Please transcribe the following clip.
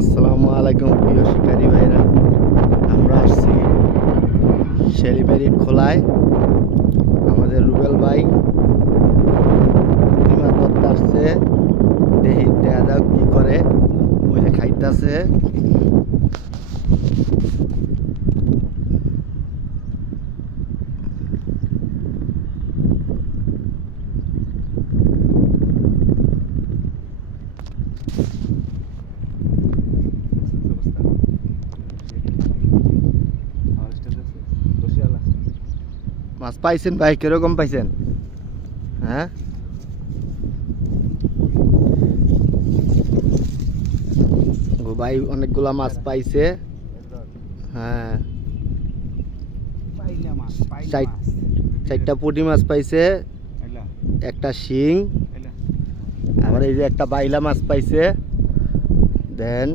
আসসালামু আলাইকুম প্রিয় শিকারী ভাইরা, আমরা আসছি শেলিবাড়ির খোলায়। আমাদের রুবেল ভাই প্রতিমা দত্ত আসছে, দেখি দেখা যাক কি করে। ওই যে খাইতেছে। মাছ পাইছেন ভাই? কিরকম পাইছেন? হ্যাঁ, ও ভাই অনেকগুলা মাছ পাইছে। হ্যাঁ, চারটা পুঁটি মাছ পাইছে, একটা শিং, আবার এই যে একটা বাইলা মাছ পাইছে। দেন